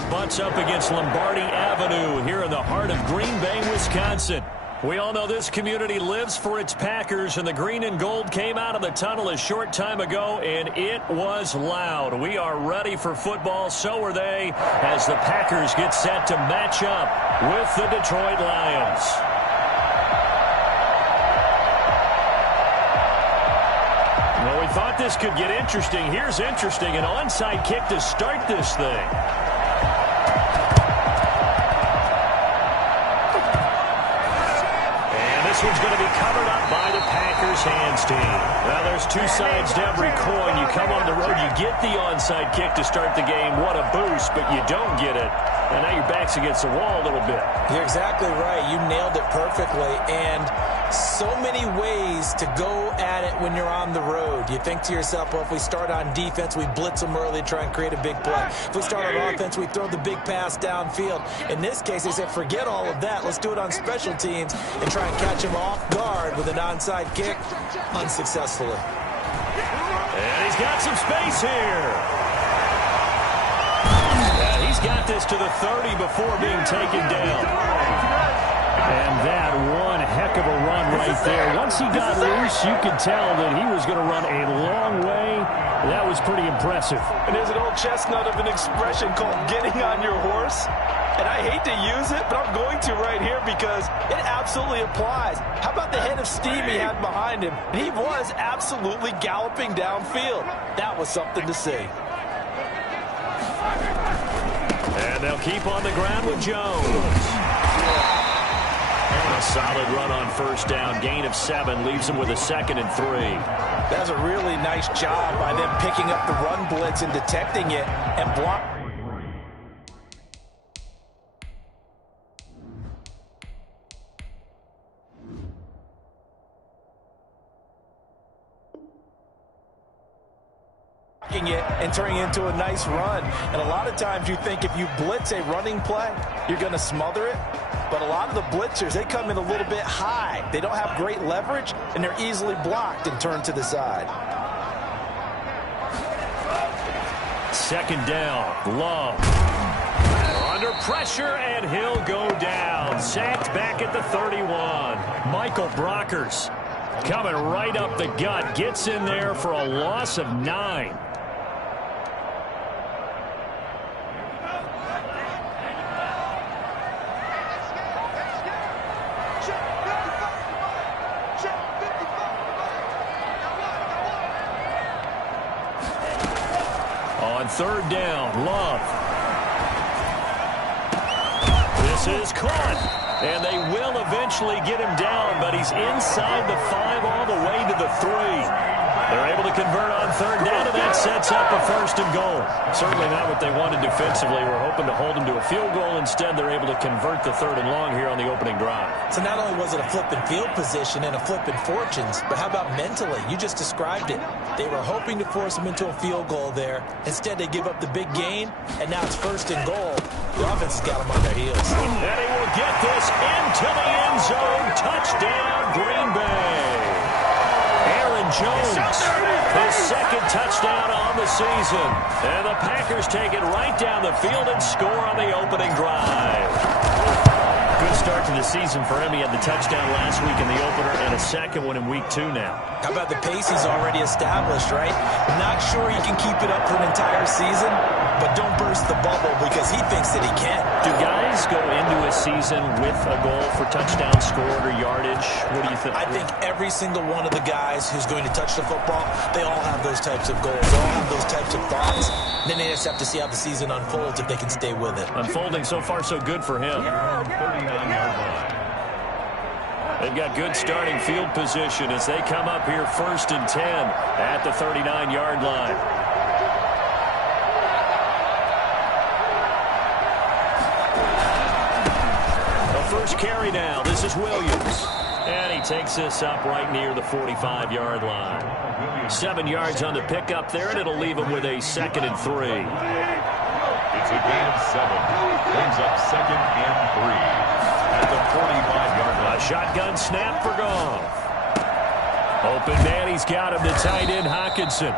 it butts up against Lombardi Avenue here in the heart of Green Bay, Wisconsin. We all know this community lives for its Packers, and the green and gold came out of the tunnel a short time ago, and it was loud. We are ready for football. So are they, as the Packers get set to match up with the Detroit Lions. Well, we thought this could get interesting. Here's interesting. An onside kick to start this thing. This one's going to be covered up by the Packers hands team. Now, there's two sides to every coin. You come on the road, you get the onside kick to start the game. What a boost, but you don't get it. And now your back's against the wall a little bit. You're exactly right. You nailed it perfectly. And so many ways to go at it when you're on the road. You think to yourself, well, if we start on defense, we blitz them early, try and create a big play. If we start on offense, we throw the big pass downfield. In this case, they said, forget all of that. Let's do it on special teams and try and catch them off guard with an onside kick unsuccessfully. And he's got some space here. He's got this to the 30 before being taken down. And that one heck of a run right there. Once he got loose, you could tell that he was going to run a long way. That was pretty impressive. And there's an old chestnut of an expression called getting on your horse. And I hate to use it, but I'm going to right here because it absolutely applies. How about the head of steam he had behind him? He was absolutely galloping downfield. That was something to see. And they'll keep on the ground with Jones. A solid run on first down. Gain of 7 leaves them with a 2nd and 3. That's a really nice job by them picking up the run blitz and detecting it and blocking. It and turning it into a nice run. And a lot of times you think if you blitz a running play, you're going to smother it. But a lot of the blitzers, they come in a little bit high. They don't have great leverage, and they're easily blocked and turned to the side. 2nd down. Love. Under pressure, and he'll go down. Sacked back at the 31. Michael Brockers coming right up the gut. Gets in there for a loss of 9. On 3rd down, Love. This is caught. And they will eventually get him down, but he's inside the 5 all the way to the 3. They're able to convert on 3rd down, and that sets up a 1st and goal. Certainly not what they wanted defensively. We're hoping to hold them to a field goal. Instead, they're able to convert the 3rd and long here on the opening drive. So not only was it a flipping field position and a flipping fortunes, but how about mentally? You just described it. They were hoping to force him into a field goal there. Instead, they give up the big gain, and now it's 1st and goal. The offense has got them on their heels. And he will get this into the end zone. Touchdown, Green Bay. Aaron Jones, his 2nd touchdown on the season. And the Packers take it right down the field and score on the opening drive. Good start to the season for him. He had the touchdown last week in the opener and a 2nd one in week 2 now. How about the pace he's already established, right? Not sure he can keep it up for an entire season, but don't burst the bubble because he thinks that he can. Do guys go into a season with a goal for touchdown scored or yardage? What do you think? I think every single one of the guys who's going to touch the football, they all have those types of goals. They all have those types of thoughts. Then they just have to see how the season unfolds if they can stay with it. Unfolding so far so good for him. 39-yard line. They've got good starting field position as they come up here 1st and 10 at the 39-yard line. The first carry now. This is Williams. And he takes this up right near the 45-yard line. 7 yards on the pickup there, and it'll leave him with a 2nd and 3. It's a gain of 7. Brings up 2nd and 3. At the 45-yard line. A shotgun snap for Goff. Open man, he's got him, the tight end Hockenson.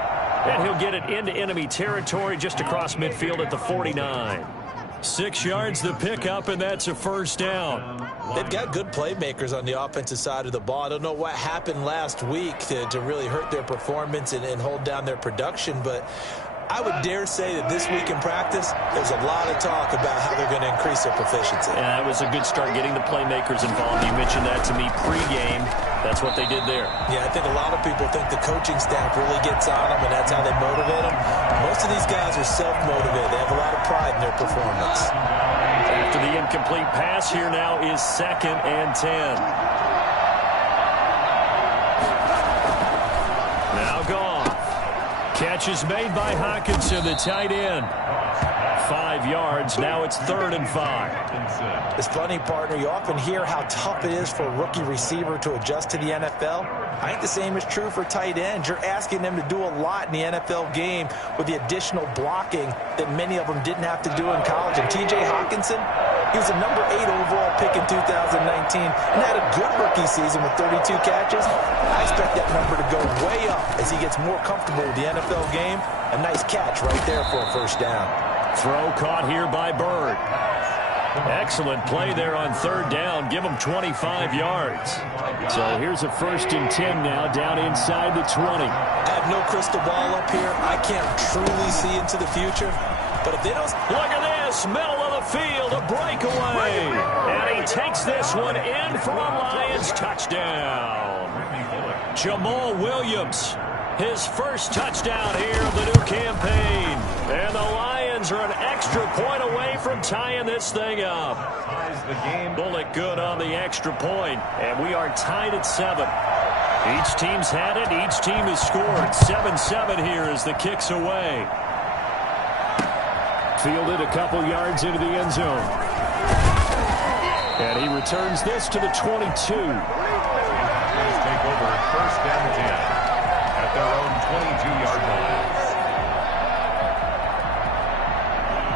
And he'll get it into enemy territory just across midfield at the 49. 6 yards the pickup, and that's a first down. They've got good playmakers on the offensive side of the ball. I don't know what happened last week to really hurt their performance and hold down their production, but I would dare say that this week in practice, there's a lot of talk about how they're going to increase their proficiency. Yeah, that was a good start getting the playmakers involved. You mentioned that to me pregame. That's what they did there. Yeah, I think a lot of people think the coaching staff really gets on them, and that's how they motivate them. Most of these guys are self-motivated. They have a lot of pride in their performance. After the incomplete pass, here now is 2nd and 10. Now gone. Catch is made by Hockenson, the tight end. 5 yards. Now it's 3rd and 5. It's funny, partner. You often hear how tough it is for a rookie receiver to adjust to the NFL. I think the same is true for tight ends. You're asking them to do a lot in the NFL game with the additional blocking that many of them didn't have to do in college. And T.J. Hockenson, he was a number 8 overall pick in 2019 and had a good rookie season with 32 catches. I expect that number to go way up as he gets more comfortable with the NFL game. A nice catch right there for a first down. Throw caught here by Bird. Excellent play there on 3rd down. Give him 25 yards. So here's a 1st and 10 now down inside the 20. I have no crystal ball up here. I can't truly see into the future. But if they don't... Look at this. Middle of the field. A breakaway. And he takes this one in for a Lions touchdown. Jamal Williams. His first touchdown here of the new campaign. And the Lions are an extra point away from tying this thing up. Bullet good on the extra point. And we are tied at 7. Each team's had it. Each team has scored. 7-7 here as the kick's away. Fielded a couple yards into the end zone. And he returns this to the 22. Take over 1st and 10. At their own 22-yard line.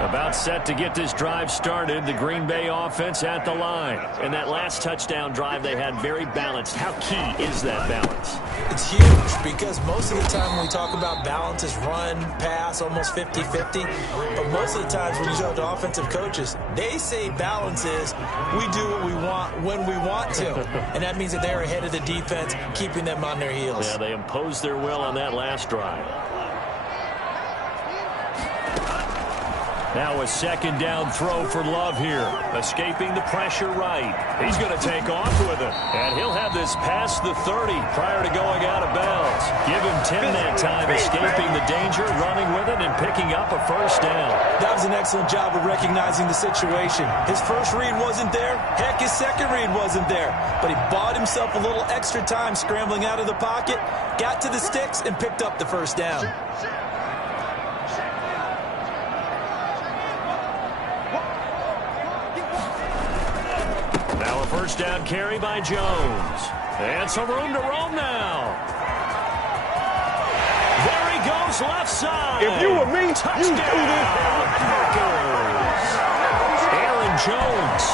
About set to get this drive started. The Green Bay offense at the line. And that last touchdown drive they had very balanced. How key is that balance? It's huge because most of the time when we talk about balance is run, pass, almost 50-50. But most of the times when you talk to offensive coaches, they say balance is we do what we want when we want to. And that means that they're ahead of the defense, keeping them on their heels. Yeah, they imposed their will on that last drive. Now a 2nd down throw for Love here. Escaping the pressure right. He's going to take off with it. And he'll have this past the 30 prior to going out of bounds. Give him 10 that time, escaping the danger, running with it, and picking up a first down. That was an excellent job of recognizing the situation. His first read wasn't there. Heck, his second read wasn't there. But he bought himself a little extra time scrambling out of the pocket, got to the sticks, and picked up the first down. First down carry by Jones. And some room to roam now. There he goes left side. If you were me, touchdown. you do this. Packers. Aaron Jones.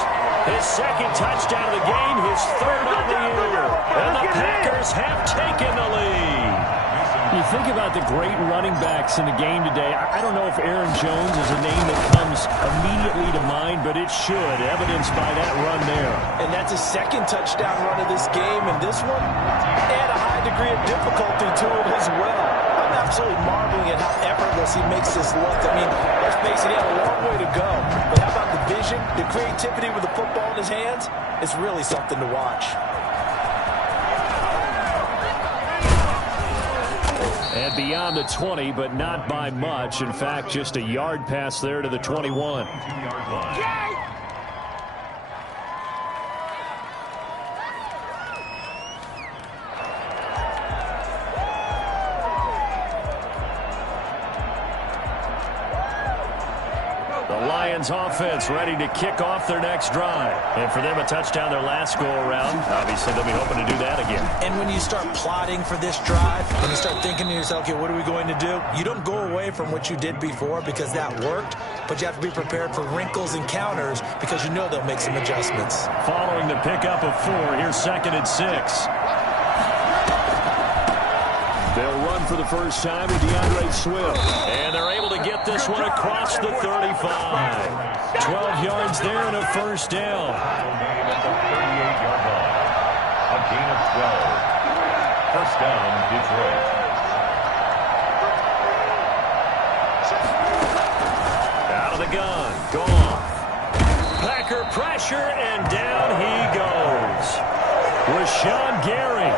His 2nd touchdown of the game. His 3rd on the year. And the Packers have taken the lead. You think about the great running backs in the game today. I don't know if Aaron Jones is a name that comes immediately to mind, but it should, evidenced by that run there. And that's his 2nd touchdown run of this game, and this one had a high degree of difficulty to it as well. I'm absolutely marveling at how effortless he makes this look. I mean, let's face it, he had a long way to go. But how about the vision, the creativity with the football in his hands? It's really something to watch. And beyond the 20, but not by much. In fact, just a yard pass there to the 21. Lions offense ready to kick off their next drive. And for them, a touchdown their last go-around. Obviously, they'll be hoping to do that again. And when you start plotting for this drive, when you start thinking to yourself, okay, what are we going to do? You don't go away from what you did before because that worked, but you have to be prepared for wrinkles and counters because you know they'll make some adjustments. Following the pickup of 4, here's 2nd and 6. They'll run for the first time with DeAndre Swift. And they're able to get get this one across the 35. 12 yards there and a first down. At the 38-yard line. A gain of 12. First down, Detroit. Out of the gun. Goff. Packer pressure, and down he goes. Rashawn Gary.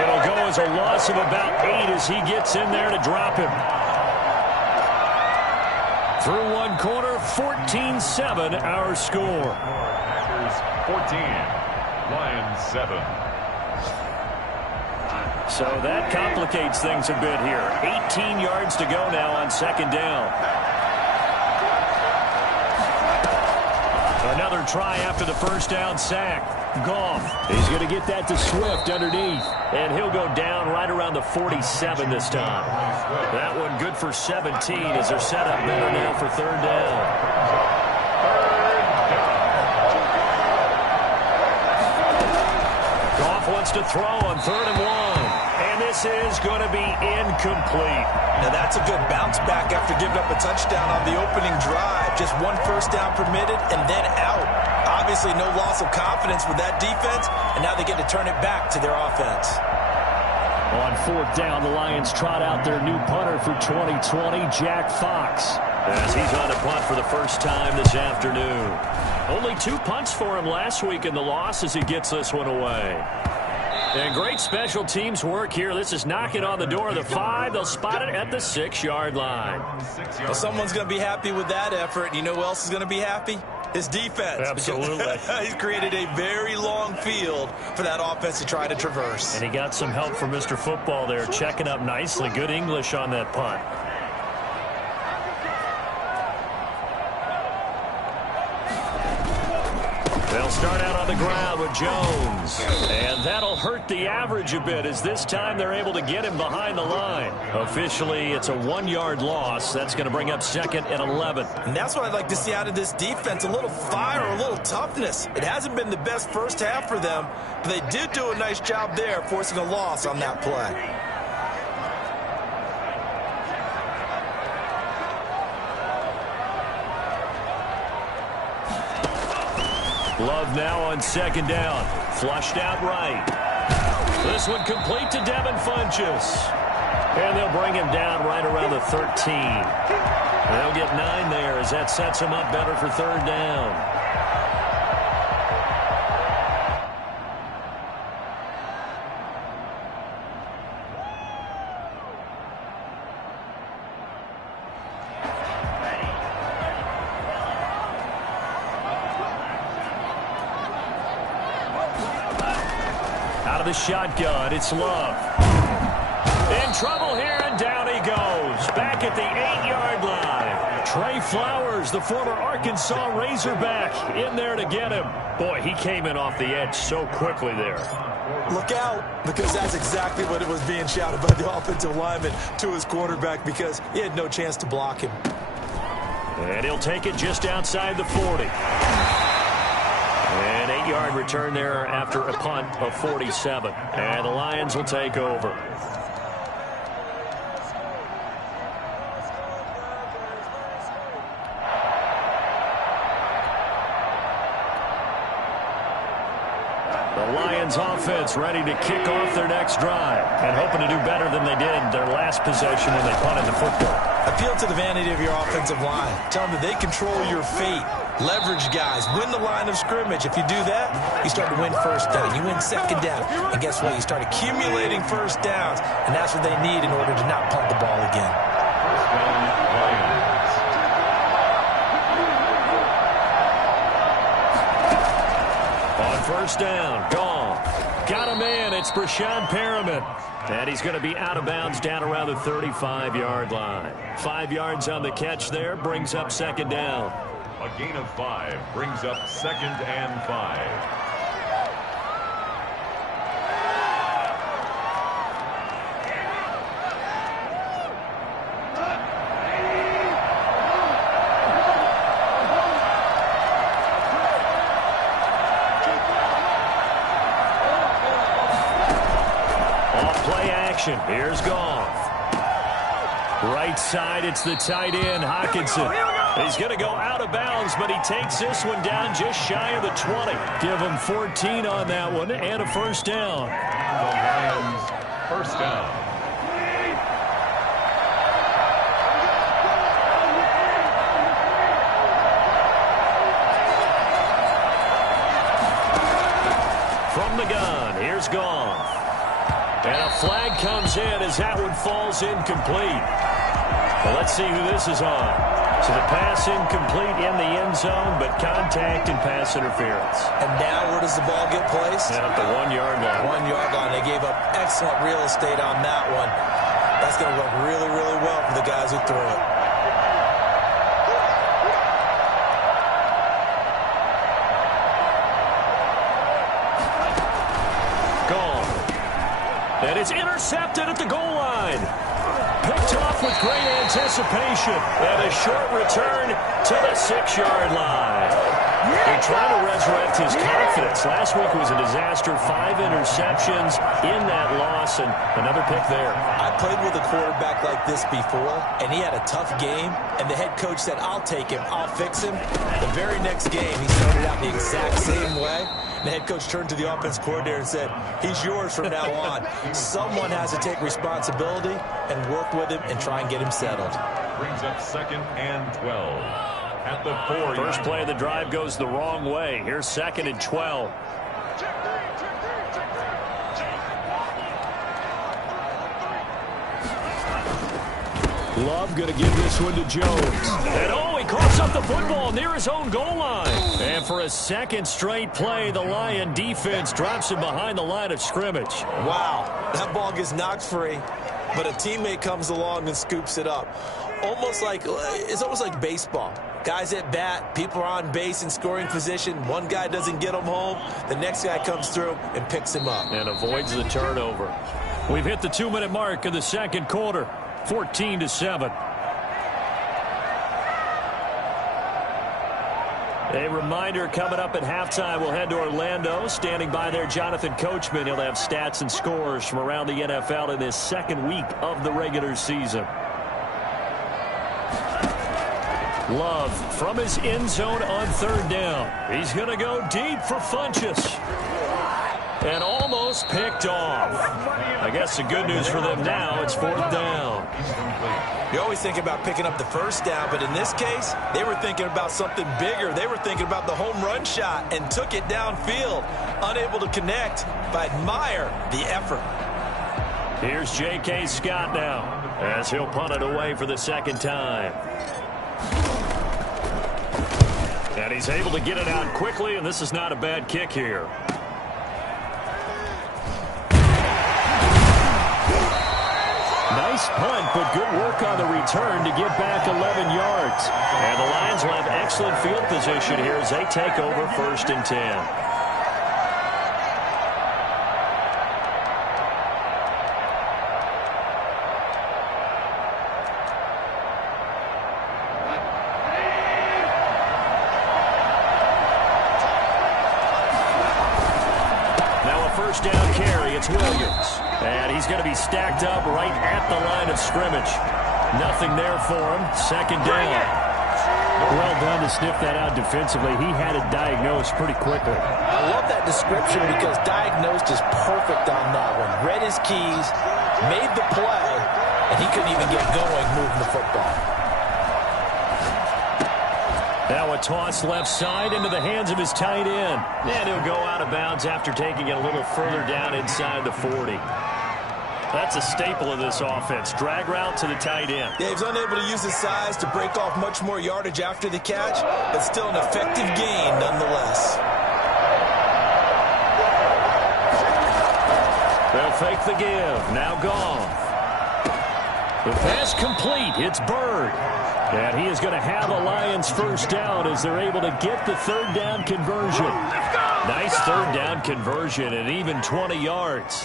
It'll go as a loss of about 8 as he gets in there to drop him. Through one quarter, 14-7 our score. Packers 14, Lions 7. So that complicates things a bit here. 18 yards to go now on second down. Another try after the first down sack. Goff. He's going to get that to Swift underneath. And he'll go down right around the 47 this time. That one good for 17 as they're set up better now for third down. Goff wants to throw on 3rd and 1. And this is going to be incomplete. Now that's a good bounce back after giving up a touchdown on the opening drive. Just one first down permitted and then out. Obviously no loss of confidence with that defense, and now they get to turn it back to their offense. On 4th down, the Lions trot out their new punter for 2020, Jack Fox, as he's on a punt for the first time this afternoon. Only 2 punts for him last week in the loss as he gets this one away. And great special teams work here. This is knocking on the door of the 5. They'll spot it at the 6-yard line. Well, someone's going to be happy with that effort. You know who else is going to be happy? His defense. Absolutely. He's created a very long field for that offense to try to traverse. And he got some help from Mr. Football there, checking up nicely. Good English on that punt. They'll start out on the ground with Jones. And that'll hurt the average a bit as this time they're able to get him behind the line. Officially, it's a 1-yard loss. That's going to bring up 2nd and 11. And that's what I'd like to see out of this defense, a little fire, a little toughness. It hasn't been the best first half for them, but they did do a nice job there forcing a loss on that play. Love now on 2nd down. Flushed out right. This one complete to Devin Funchess. And they'll bring him down right around the 13. They'll get 9 there as that sets him up better for 3rd down. The shotgun, it's Love. In trouble here, and down he goes. Back at the 8-yard line. Trey Flowers, the former Arkansas Razorback, in there to get him. Boy, he came in off the edge so quickly there. Look out, because that's exactly what it was being shouted by the offensive lineman to his quarterback, because he had no chance to block him. And he'll take it just outside the 40. An 8-yard return there after a punt of 47. And the Lions will take over. The Lions offense ready to kick off their next drive and hoping to do better than they did their last possession when they punted the football. Appeal to the vanity of your offensive line. Tell them that they control your fate. Leverage guys. Win the line of scrimmage. If you do that, you start to win first down. You win second down. And guess what? You start accumulating first downs. And that's what they need in order to not punt the ball again. First down, Lions. On first down, gone. Got him in. It's Brashon Perriman. And he's going to be out of bounds down around the 35-yard line. 5 yards on the catch there. Brings up 2nd down. A gain of 5 brings up 2nd and 5. Off play action. Here's Goff. Right side, it's the tight end, Hockenson. He's going to go out of bounds, but he takes this one down just shy of the 20. Give him 14 on that one and a first down. The Lions, first down. From the gun, here's Goff. And a flag comes in as that one falls incomplete. Well, let's see who this is on. So the pass incomplete in the end zone, but contact and pass interference. And now where does the ball get placed? And at the 1 yard line. 1 yard line. They gave up excellent real estate on that one. That's going to work really, really well for the guys who threw it. And it's intercepted at the goal line. Picked off with great anticipation. And a short return to the 6-yard line. They're trying to resurrect his confidence. Last week was a disaster. 5 interceptions in that loss, and another pick there. I played with a quarterback like this before, and he had a tough game, and the head coach said, I'll take him, I'll fix him. The very next game, he started out the exact same way. The head coach turned to the offense coordinator and said, he's yours from now on. Someone has to take responsibility and work with him and try and get him settled. Brings up 2nd and 12 at the 4. First play of the drive goes the wrong way. Here's 2nd and 12. Love going to give this one to Jones. And oh, he coughs up the football near his own goal line. And for a second straight play, the Lion defense drops him behind the line of scrimmage. Wow, that ball gets knocked free, but a teammate comes along and scoops it up. It's almost like baseball. Guys at bat, people are on base in scoring position. One guy doesn't get him home. The next guy comes through and picks him up. And avoids the turnover. We've hit the 2-minute mark of the second quarter. 14-7. A reminder coming up at halftime. We'll head to Orlando. Standing by there, Jonathan Coachman. He'll have stats and scores from around the NFL in this second week of the regular season. Love from his end zone on 3rd down. He's going to go deep for Funchess. And almost picked off. I guess the good news for them now, it's 4th down. You always think about picking up the first down, but in this case, they were thinking about something bigger. They were thinking about the home run shot and took it downfield. Unable to connect, but I admire the effort. Here's J.K. Scott now, as he'll punt it away for the 2nd time. And he's able to get it out quickly, and this is not a bad kick here. Nice punt, but good work on the return to get back 11 yards. And the Lions will have excellent field position here as they take over 1st and 10. First down carry, it's Williams. And he's going to be stacked up right at the line of scrimmage. Nothing there for him. 2nd down. Well done to sniff that out defensively. He had it diagnosed pretty quickly. I love that description because diagnosed is perfect on that one. Read his keys, made the play, and he couldn't even get going moving the football. Now a toss left side into the hands of his tight end. And he'll go out of bounds after taking it a little further down inside the 40. That's a staple of this offense. Drag route to the tight end. Yeah, he's unable to use his size to break off much more yardage after the catch, but still an effective gain nonetheless. They'll fake the give. Now Goff. The pass complete. It's Bird. And he is going to have a Lions first down as they're able to get the 3rd down conversion. Nice 3rd down conversion and even 20 yards.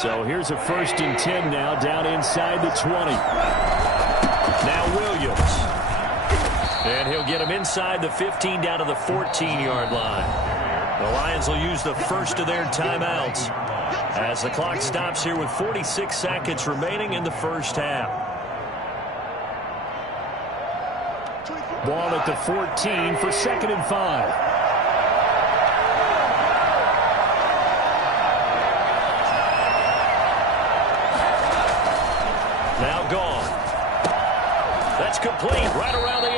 So here's a 1st and 10 now down inside the 20. Now Williams. And he'll get him inside the 15 down to the 14-yard line. The Lions will use the first of their timeouts. As the clock stops here with 46 seconds remaining in the first half. Ball at the 14 for 2nd and 5. Now gone. That's complete right around the 8.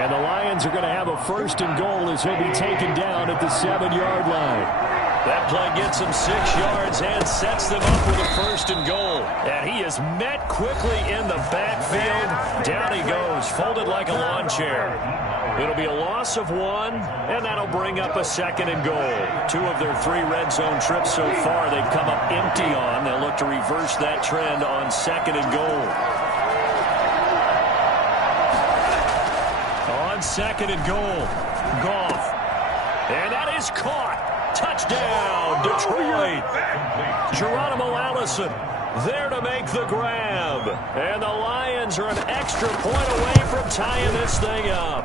And the Lions are going to have a 1st and goal as he'll be taken down at the 7-yard line. That play gets him 6 yards and sets them up with a 1st and goal. And he is met quickly in the backfield. Down he goes, folded like a lawn chair. It'll be a loss of 1, and that'll bring up a 2nd and goal. 2 of their 3 red zone trips so far they've come up empty on. They'll look to reverse that trend on 2nd and goal. On 2nd and goal, Goff. And that is caught. Touchdown, Detroit. Geronimo Allison there to make the grab. And the Lions are an extra point away from tying this thing up.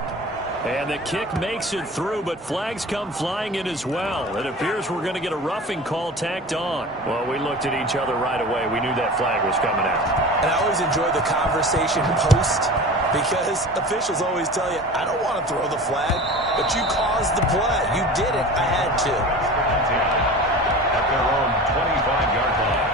And the kick makes it through, but flags come flying in as well. It appears we're going to get a roughing call tacked on. Well, we looked at each other right away. We knew that flag was coming out. And I always enjoy the conversation post, because officials always tell you, I don't want to throw the flag, but you caused the play. You did it. I had to. At their own 25-yard line.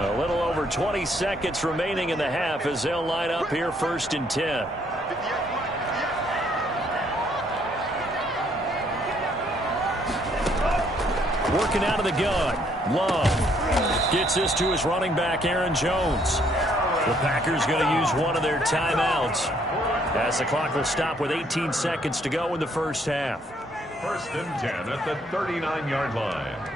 A little over 20 seconds remaining in the half as they'll line up here 1st and 10. Working out of the gun. Love gets this to his running back, Aaron Jones. The Packers going to use one of their timeouts as the clock will stop with 18 seconds to go in the first half. 1st and 10 at the 39-yard line.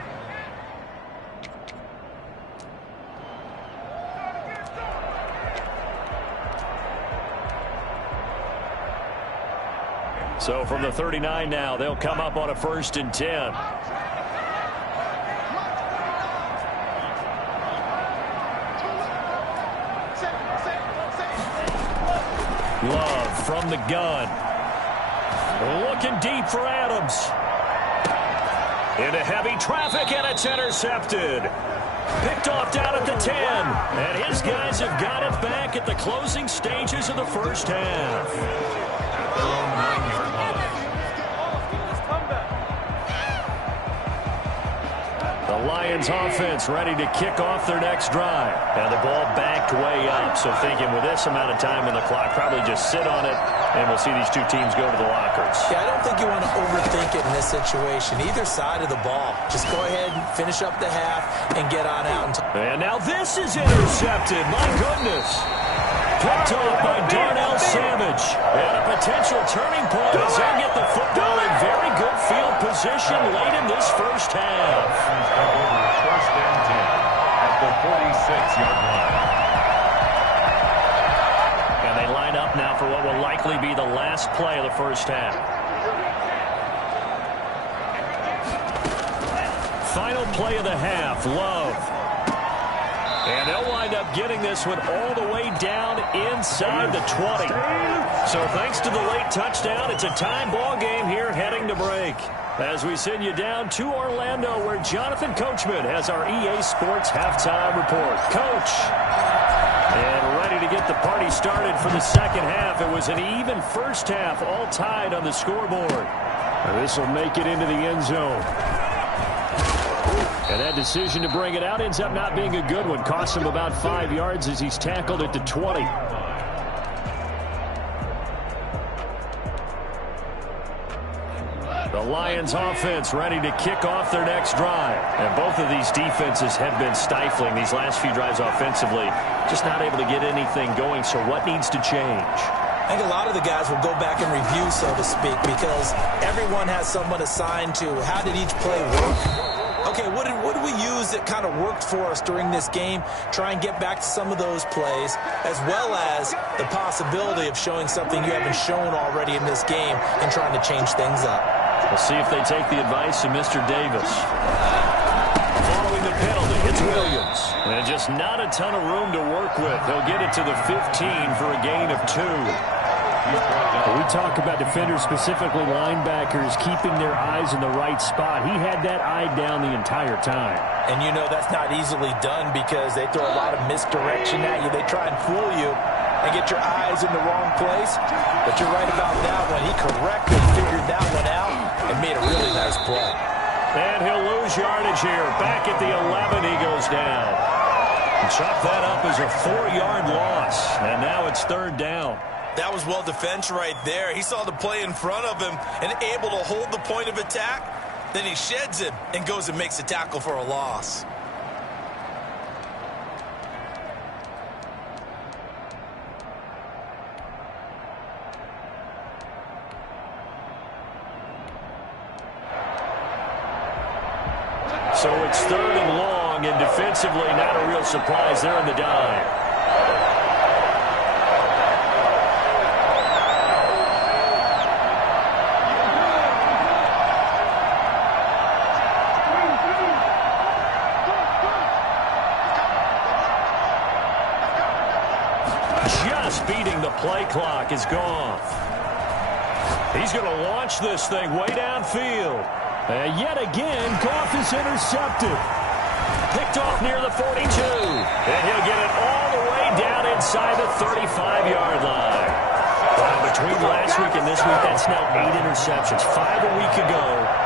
So from the 39 now, they'll come up on a 1st and 10. Love from the gun. Looking deep for Adams. Into heavy traffic, and it's intercepted. Picked off down at the 10. And his guys have got it back at the closing stages of the first half. The Lions offense ready to kick off their next drive. And the ball backed way up. So thinking with this amount of time on the clock, probably just sit on it, and we'll see these two teams go to the lockers. Yeah, I don't think you want to overthink it in this situation. Either side of the ball. Just go ahead and finish up the half and get on out. And now this is intercepted. My goodness. Picked off by Darnell Savage. And a potential turning point as they get the football in very good field position late in this first half. 1st and 10 at the 46-yard line. And they line up now for what will likely be the last play of the first half. Final play of the half, Love. And they'll wind up getting this one all the way down inside the 20. So thanks to the late touchdown, it's a tie ball game here heading to break. As we send you down to Orlando, where Jonathan Coachman has our EA Sports halftime report. Coach. And ready to get the party started for the second half. It was an even first half, all tied on the scoreboard. This will make it into the end zone. And that decision to bring it out ends up not being a good one. Cost him about 5 yards as he's tackled at the 20. The Lions offense ready to kick off their next drive. And both of these defenses have been stifling these last few drives offensively. Just not able to get anything going. So what needs to change? I think a lot of the guys will go back and review, so to speak, because everyone has someone assigned to how did each play work. Okay, what did we use that kind of worked for us during this game? Try and get back to some of those plays, as well as the possibility of showing something you haven't shown already in this game and trying to change things up. We'll see if they take the advice of Mr. Davis. Following the penalty, it's Williams. And just loss. Not a ton of room to work with. They'll get it to the 15 for a gain of 2. We talk about defenders, specifically linebackers, keeping their eyes in the right spot. He had that eye down the entire time. And you know that's not easily done because they throw a lot of misdirection at you. They try and fool you and get your eyes in the wrong place. But you're right about that one. He correctly figured that one out and made a really nice play. And he'll lose yardage here. Back at the 11, he goes down. Chop that up as a 4-yard loss. And now it's 3rd down. That was well defense right there. He saw the play in front of him and able to hold the point of attack. Then he sheds him and goes and makes a tackle for a loss. So it's 3rd and long, and defensively not a real surprise there in the dive. Just beating the play clock is gone. He's going to launch this thing way downfield. And yet again, Goff is intercepted. Picked off near the 42. And he'll get it all the way down inside the 35-yard line. Wow, between last week and this week, that's now 8 interceptions. 5 a week ago,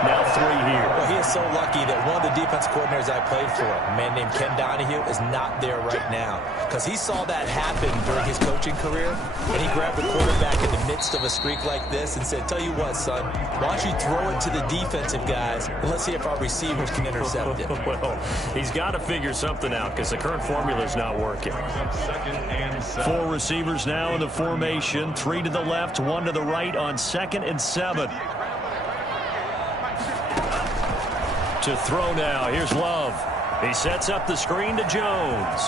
now 3 here. Well, he is so lucky that one of the defense coordinators I played for, a man named Ken Donahue, is not there right now. Because he saw that happen during his coaching career, and he grabbed the quarterback in the midst of a streak like this and said, tell you what, son, why don't you throw it to the defensive guys, and let's see if our receivers can intercept it. Well, he's got to figure something out because the current formula is not working. 4 receivers now in the formation. 3 to the left, 1 to the right on 2nd and 7. To throw now. Here's Love. He sets up the screen to Jones.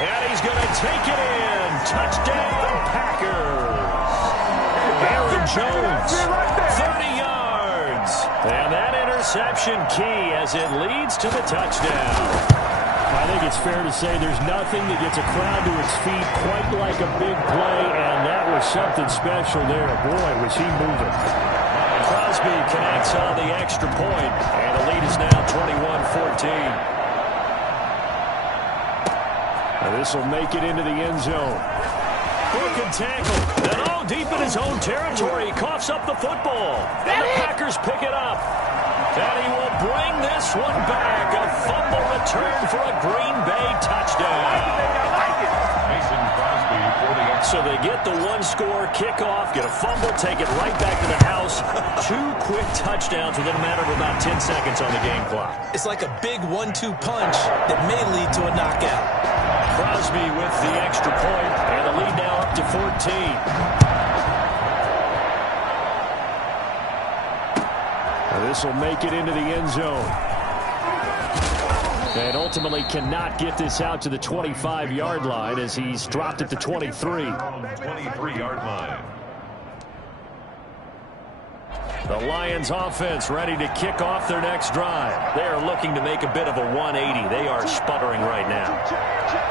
And he's going to take it in. Touchdown, Packers. Aaron Jones, 30 yards. And that interception key as it leads to the touchdown. I think it's fair to say there's nothing that gets a crowd to its feet quite like a big play, and that was something special there. Boy, was he moving. Crosby connects on the extra point, and the lead is now 21-14. This will make it into the end zone. Broken tackle, and all deep in his own territory. He coughs up the football, and the Packers pick it up. And he will bring this one back. A fumble return for a Green Bay touchdown. Mason Crosby for the extra. So they get the 1-score kickoff, get a fumble, take it right back to the house. 2 quick touchdowns within a matter of about 10 seconds on the game clock. It's like a big 1-2 punch that may lead to a knockout. Crosby with the extra point, and the lead now up to 14. This will make it into the end zone. And ultimately cannot get this out to the 25-yard line as he's dropped at the 23. 23-yard line. The Lions offense ready to kick off their next drive. They are looking to make a bit of a 180. They are sputtering right now.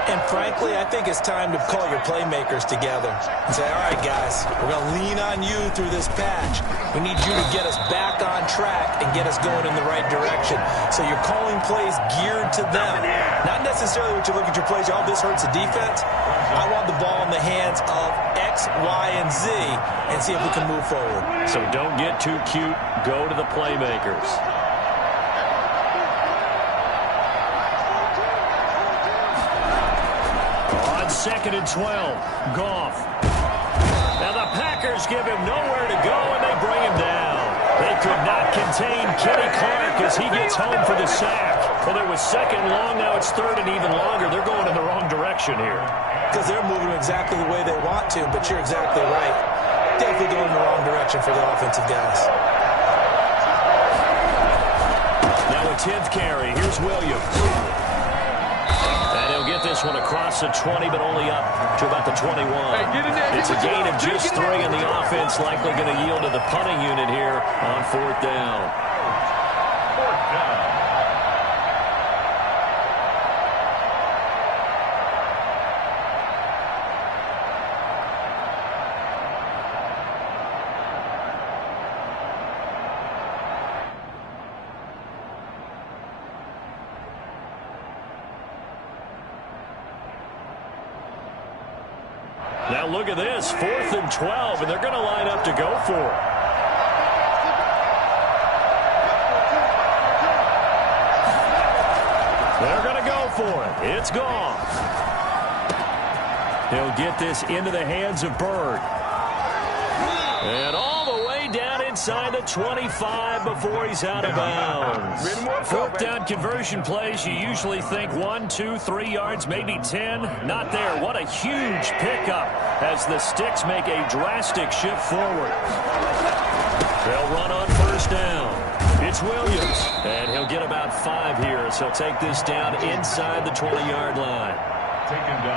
And frankly, I think it's time to call your playmakers together and say, all right, guys, we're going to lean on you through this patch. We need you to get us back on track and get us going in the right direction. So you're calling plays geared to them. Not necessarily what you look at your plays, oh, this hurts the defense. I want the ball in the hands of X, Y, and Z and see if we can move forward. So don't get too cute. Go to the playmakers. On 2nd and 12, Goff. Now the Packers give him nowhere to go, and they bring him down. They could not contain Kenny Clark as he gets home for the sack. Well, it was 2nd long, now it's 3rd and even longer. They're going in the wrong direction here. Because they're moving exactly the way they want to, but you're exactly right. Definitely going in the wrong direction for the offensive guys. Now a 10th carry. Here's Williams. And he'll get this one across the 20, but only up to about the 21. It's a gain of just 3, and the offense likely going to yield to the punting unit here on 4th down. Now look at this, 4th and 12, and they're going to line up to go for it. They're going to go for it. It's gone. He'll get this into the hands of Bird. And all the way down inside the 25 before he's out of bounds. 4th down conversion plays, you usually think 1, 2, 3 yards, maybe 10. Not there. What a huge pickup as the Sticks make a drastic shift forward. They'll run on 1st down. It's Williams, and he'll get about 5 here as he'll take this down inside the 20-yard line.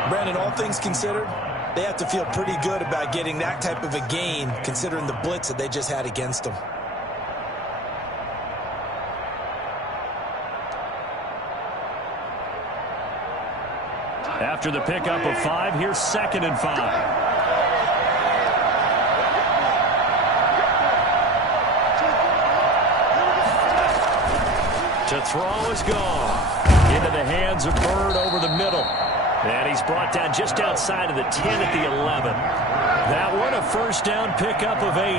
Brandon, all things considered, they have to feel pretty good about getting that type of a gain considering the blitz that they just had against them. After the pickup of 5, here's 2nd and 5. To throw is gone. Into the hands of Bird over the middle. And he's brought down just outside of the 10 at the 11. That one a 1st down pickup of 8.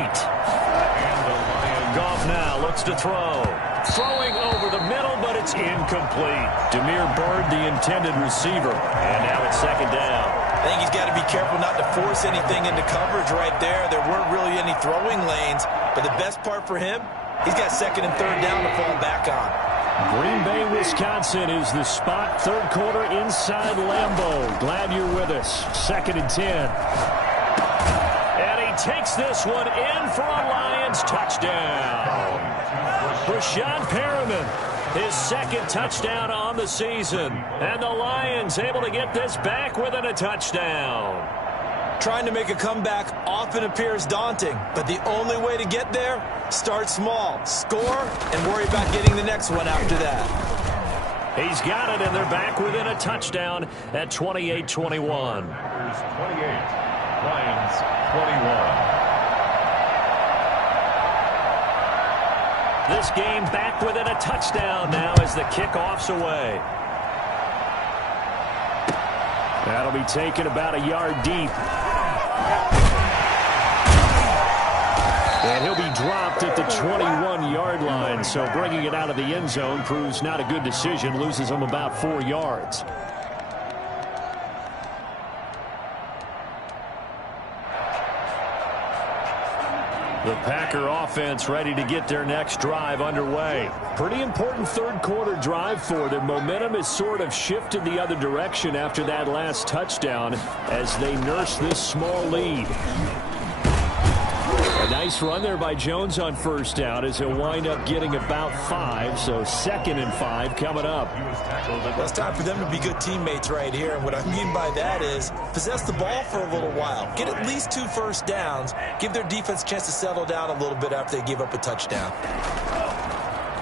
Goff now looks to throw. Throwing over the middle, but it's incomplete. Damiere Byrd, the intended receiver. And now it's 2nd down. I think he's got to be careful not to force anything into coverage right there. There weren't really any throwing lanes. But the best part for him, he's got 2nd and 3rd down to fall back on. Green Bay, Wisconsin is the spot. 3rd quarter inside Lambeau. Glad you're with us. 2nd and 10. And he takes this one in for a Lions touchdown. Brashad Perriman, his 2nd touchdown on the season. And the Lions able to get this back within a touchdown. Trying to make a comeback often appears daunting, but the only way to get there, start small, score, and worry about getting the next one after that. He's got it, and they're back within a touchdown at 28-21. 28, Lions 21. This game back within a touchdown now as the kickoff's away. That'll be taken about a yard deep. And he'll be dropped at the 21-yard line, so bringing it out of the end zone proves not a good decision, loses him about 4 yards. The Packer offense ready to get their next drive underway. Pretty important 3rd quarter drive for them. Momentum has sort of shifted the other direction after that last touchdown as they nurse this small lead. A nice run there by Jones on 1st down as he'll wind up getting about 5, so 2nd and 5 coming up. Well, it's time for them to be good teammates right here, and what I mean by that is possess the ball for a little while, get at least 2 first downs, give their defense a chance to settle down a little bit after they give up a touchdown.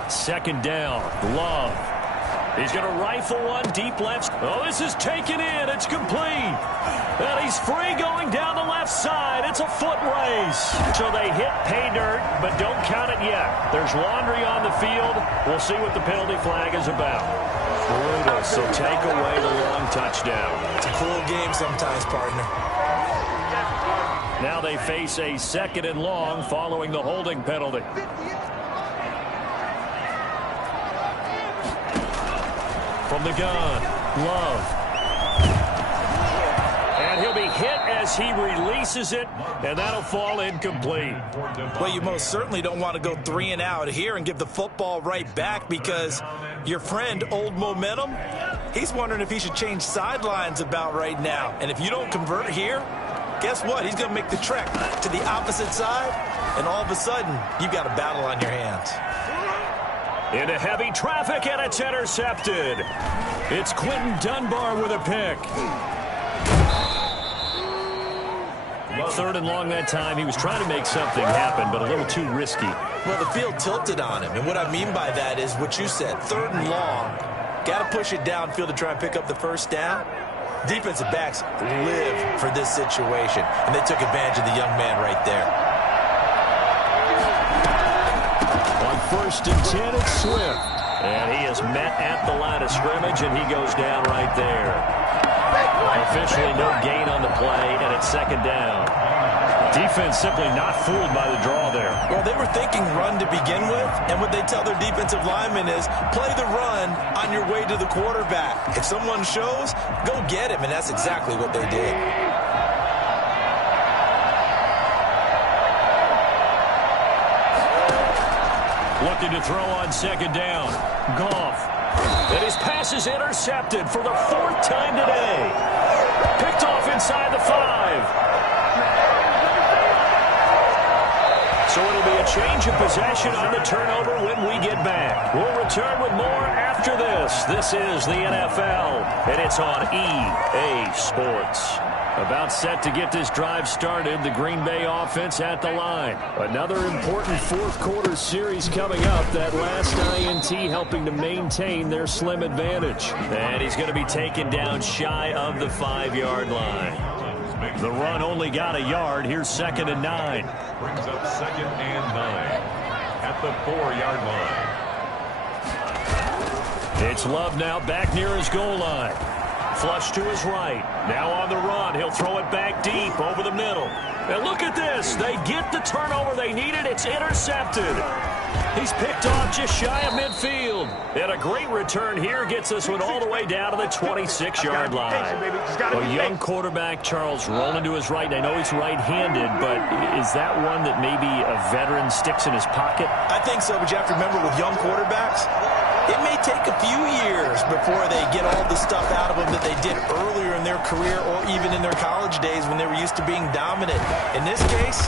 2nd down, Love. He's going to rifle one deep left. Oh, this is taken in. It's complete. And he's free going down the left side. It's a foot race. So they hit pay dirt, but don't count it yet. There's laundry on the field. We'll see what the penalty flag is about. Brutal, so take away the long touchdown. It's a cruel game sometimes, partner. Now they face a 2nd and long following the holding penalty. From the gun, Love. And he'll be hit as he releases it, and that'll fall incomplete. Well, you most certainly don't want to go 3 and out here and give the football right back because your friend, Old Momentum, he's wondering if he should change sidelines about right now. And if you don't convert here, guess what? He's going to make the trek to the opposite side, and all of a sudden, you've got a battle on your hands. Into heavy traffic, and it's intercepted. It's Quentin Dunbar with a pick. 3rd and long that time. He was trying to make something happen, but a little too risky. Well, the field tilted on him, and what I mean by that is what you said, 3rd and long. Got to push it downfield to try and pick up the 1st down. Defensive backs live for this situation, and they took advantage of the young man right there. On 1st and 10, it's Swift. And he is met at the line of scrimmage, and he goes down right there. Officially no gain on the play, and it's second down. Defense simply not fooled by the draw there. Well, they were thinking run to begin with, and what they tell their defensive linemen is play the run on your way to the quarterback. If someone shows, go get him, and that's exactly what they did. Looking to throw on second down. Goff. And his pass is intercepted for the 4th time today. Picked off inside the 5. So it'll be a change of possession on the turnover when we get back. We'll return with more after this. This is the NFL, and it's on EA Sports. About set to get this drive started, the Green Bay offense at the line. Another important fourth-quarter series coming up. That last INT helping to maintain their slim advantage. And he's going to be taken down shy of the 5-yard line. The run only got a yard. Here's 2nd and 9. Brings up 2nd and 9 at the 4-yard line. It's Love now back near his goal line. Flush to his right. Now on the run. He'll throw it back deep over the middle. And look at this. They get the turnover they needed. It's intercepted. He's picked off just shy of midfield. And a great return here gets this one all the way down to the 26-yard line. A young quarterback, Charles, rolling to his right. And I know he's right-handed, but is that one that maybe a veteran sticks in his pocket? I think so, but you have to remember with young quarterbacks, it may take a few years before they get all the stuff out of them that they did earlier in their career or even in their college days when they were used to being dominant. In this case,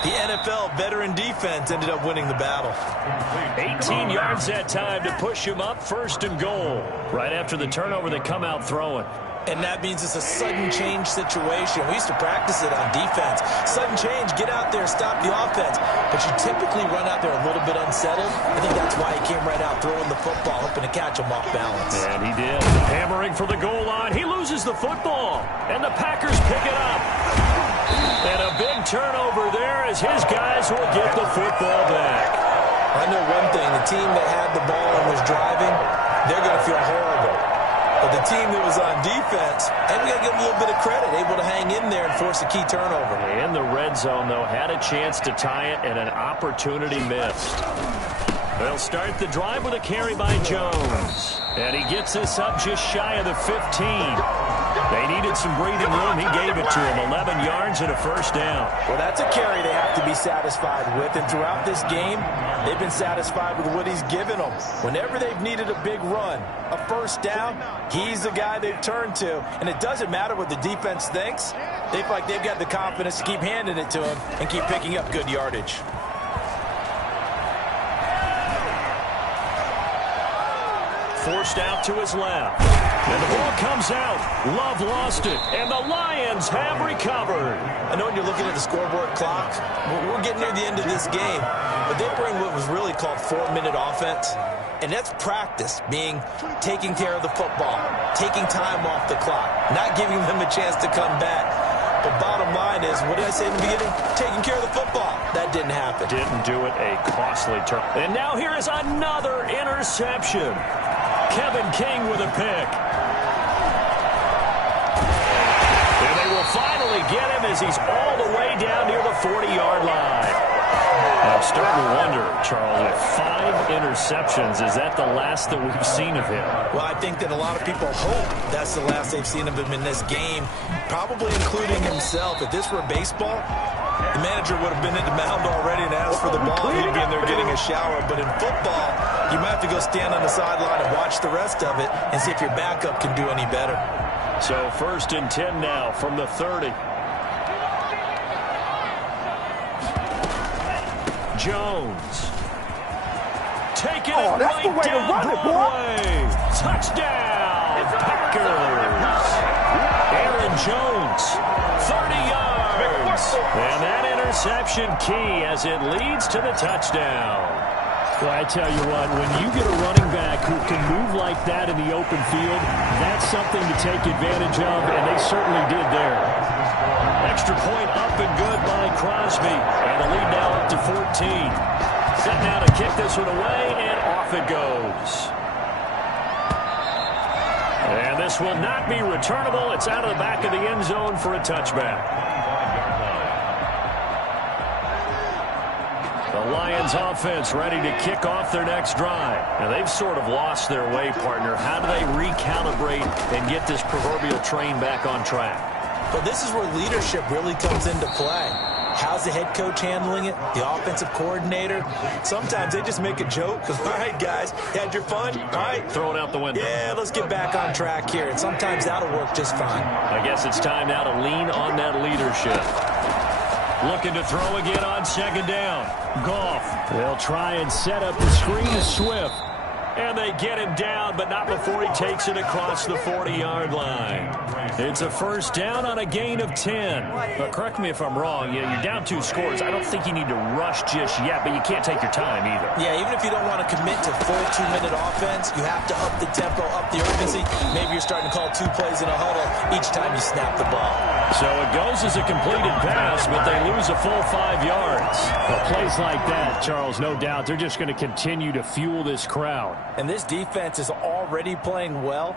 the NFL veteran defense ended up winning the battle. 18 yards that time to push him up 1st and goal. Right after the turnover, they come out throwing. And that means it's a sudden change situation. We used to practice it on defense. Sudden change, get out there, stop the offense. But you typically run out there a little bit unsettled. I think that's why he came right out throwing the football, hoping to catch him off balance. And he did. Hammering for the goal line. He loses the football. And the Packers pick it up. And a big turnover there as his guys will get the football back. I know one thing. The team that had the ball and was driving, they're going to feel horrible. But the team that was on defense, and we got to give them a little bit of credit, able to hang in there and force a key turnover. In the red zone, though, had a chance to tie it and an opportunity missed. They'll start the drive with a carry by Jones. And he gets this up just shy of the 15. They needed some breathing room. He gave it to him. 11 yards and a 1st down. Well, that's a carry they have to be satisfied with. And throughout this game, they've been satisfied with what he's given them. Whenever they've needed a big run, a 1st down, he's the guy they've turned to. And it doesn't matter what the defense thinks. They feel like they've got the confidence to keep handing it to him and keep picking up good yardage. Forced out to his left. And the ball comes out. Love lost it. And the Lions have recovered. I know when you're looking at the scoreboard clock, we're getting near the end of this game. But they bring what was really called 4-minute offense. And that's practice, being taking care of the football, taking time off the clock, not giving them a chance to come back. But bottom line is, what did I say in the beginning? Taking care of the football. That didn't happen. Didn't do it. A costly turn. And now here is another interception. Kevin King with a pick. And they will finally get him as he's all the way down near the 40-yard line. I'm starting to wonder, Charles, if 5 interceptions, is that the last that we've seen of him? Well, I think that a lot of people hope that's the last they've seen of him in this game, probably including himself. If this were baseball, the manager would have been in the mound already and asked for the ball. He'd be in there getting a shower. But in football, you might have to go stand on the sideline and watch the rest of it and see if your backup can do any better. So 1st and 10 now from the 30. Jones. Taking it right down Broadway. Touchdown, Packers. Aaron Jones, 30 yards. And that interception key as it leads to the touchdown. Well, I tell you what, when you get a running back who can move like that in the open field, that's something to take advantage of, and they certainly did there. Extra point up and good by Crosby. And the lead now up to 14. Set now to kick this one away, and off it goes. And This will not be returnable. It's out of the back of the end zone for a touchback. The Lions offense ready to kick off their next drive. Now, they've sort of lost their way, partner. How do they recalibrate and get this proverbial train back on track? Well, this is where leadership really comes into play. How's the head coach handling it? The offensive coordinator? Sometimes they just make a joke. All right, guys, had your fun? All right. Throw it out the window. Yeah, let's get back on track here. And sometimes that'll work just fine. I guess it's time now to lean on that leadership. Looking to throw again on second down. Goff. They'll try and set up the screen to Swift. And they get him down, but not before he takes it across the 40-yard line. It's a first down on a gain of 10. But correct me if I'm wrong. You're down 2 scores. I don't think you need to rush just yet, but you can't take your time either. Yeah, even if you don't want to commit to full 2-minute offense, you have to up the tempo, up the urgency. Maybe you're starting to call 2 plays in a huddle each time you snap the ball. So it goes as a completed pass, but they lose a full 5 yards. Well, plays like that, Charles, no doubt, they're just going to continue to fuel this crowd. And this defense is already playing well,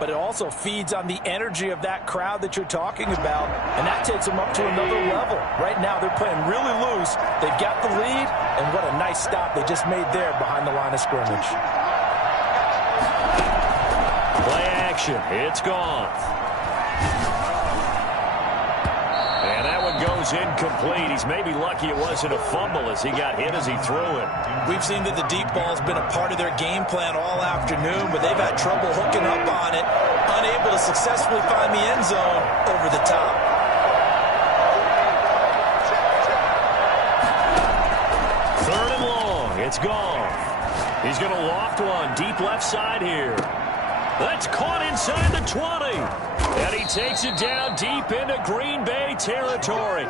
but it also feeds on the energy of that crowd that you're talking about, and that takes them up to another level. Right now, they're playing really loose. They've got the lead, and what a nice stop they just made there behind the line of scrimmage. Play action. It's gone. And that one goes incomplete. He's maybe lucky it wasn't a fumble as he got hit as he threw it. We've seen that the deep ball's been a part of their game plan all afternoon, but they've had trouble hooking up on it, unable to successfully find the end zone over the top. Third and long. It's gone. He's going to loft one deep left side here. That's caught inside the 20. And he takes it down deep into Green Bay territory.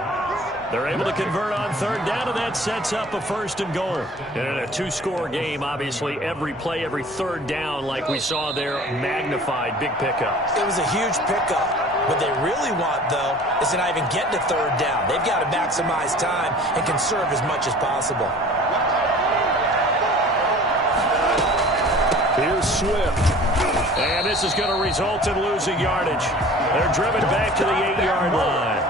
They're able to convert on third down, and that sets up a first and goal. And in a 2-score game, obviously, every play, every third down, like we saw there, magnified, big pickup. It was a huge pickup. What they really want, though, is to not even get to third down. They've got to maximize time and conserve as much as possible. Here's Swift. And this is going to result in losing yardage. They're driven back to the 8-yard line.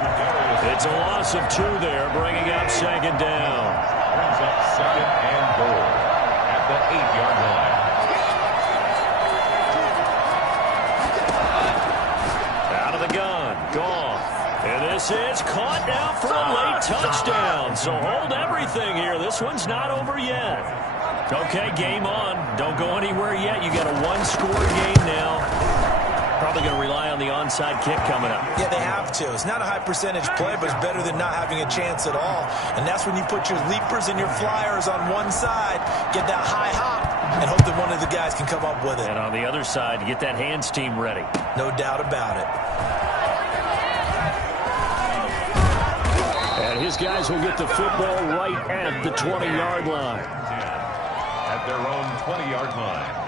It's a loss of 2 there, bringing up second down. Brings up second and goal at the 8-yard line. Out of the gun, Goff. And this is caught now for a late touchdown. So hold everything here. This one's not over yet. Okay, game on. Don't go anywhere yet. You got a 1-score game now. Probably going to rely on the onside kick coming up. Yeah, they have to. It's not a high percentage play, but it's better than not having a chance at all. And that's when you put your leapers and your flyers on one side, get that high hop, and hope that one of the guys can come up with it. And on the other side, get that hands team ready. No doubt about it. And his guys will get the football right at the 20-yard line. At their own 20-yard line.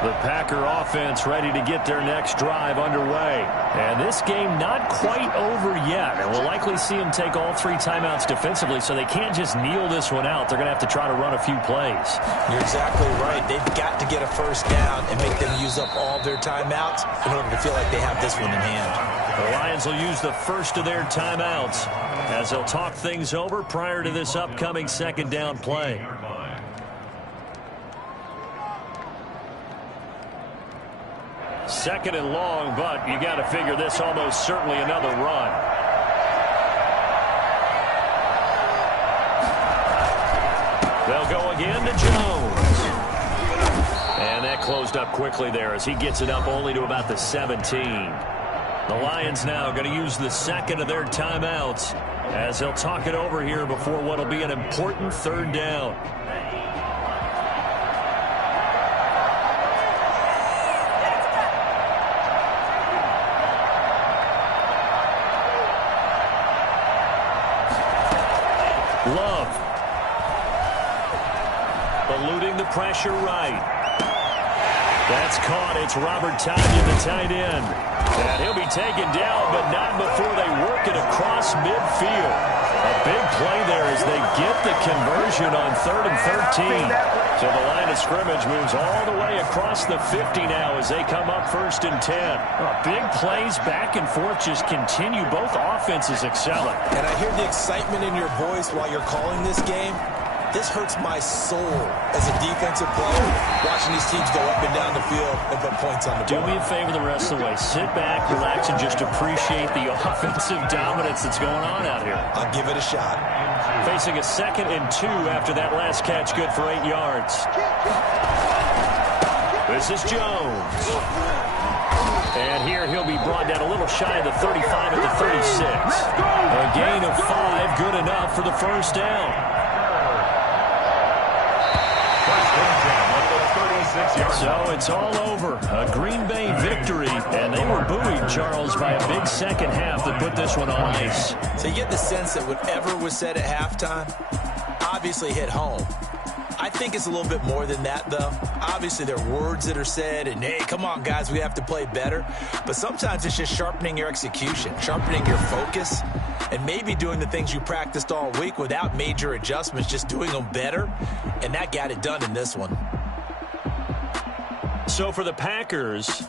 The Packer offense ready to get their next drive underway. And this game not quite over yet. And we'll likely see them take all 3 timeouts defensively, so they can't just kneel this one out. They're going to have to try to run a few plays. You're exactly right. They've got to get a first down and make them use up all their timeouts in order to feel like they have this one in hand. The Lions will use the first of their timeouts as they'll talk things over prior to this upcoming second down play. Second and long, but you got to figure this almost certainly another run. They'll go again to Jones. And that closed up quickly there as he gets it up only to about the 17. The Lions now going to use the second of their timeouts as they'll talk it over here before what will be an important third down. Love. Eluding the pressure right. That's caught. It's Robert Tonyan, the tight end. And he'll be taken down, but not before they work it across midfield. A big play there as they get the conversion on 3rd and 13. So the line of scrimmage moves all the way across the 50 now as they come up 1st and 10. Big plays back and forth just continue. Both offenses excelling. And I hear the excitement in your voice while you're calling this game. This hurts my soul as a defensive player, watching these teams go up and down the field and put points on the board. Do me a favor the rest of the way. Sit back, relax, and just appreciate the offensive dominance that's going on out here. I'll give it a shot. Facing a 2nd and 2 after that last catch, good for 8 yards. This is Jones. And here he'll be brought down a little shy of the 35 at the 36. A gain of 5, good enough for the first down. So it's all over. A Green Bay victory, and they were buoyed, Charles, by a big second half that put this one on ice. So you get the sense that whatever was said at halftime obviously hit home. I think it's a little bit more than that, though. Obviously, there are words that are said, and, hey, come on, guys, we have to play better. But sometimes it's just sharpening your execution, sharpening your focus, and maybe doing the things you practiced all week without major adjustments, just doing them better. And that got it done in this one. So for the Packers,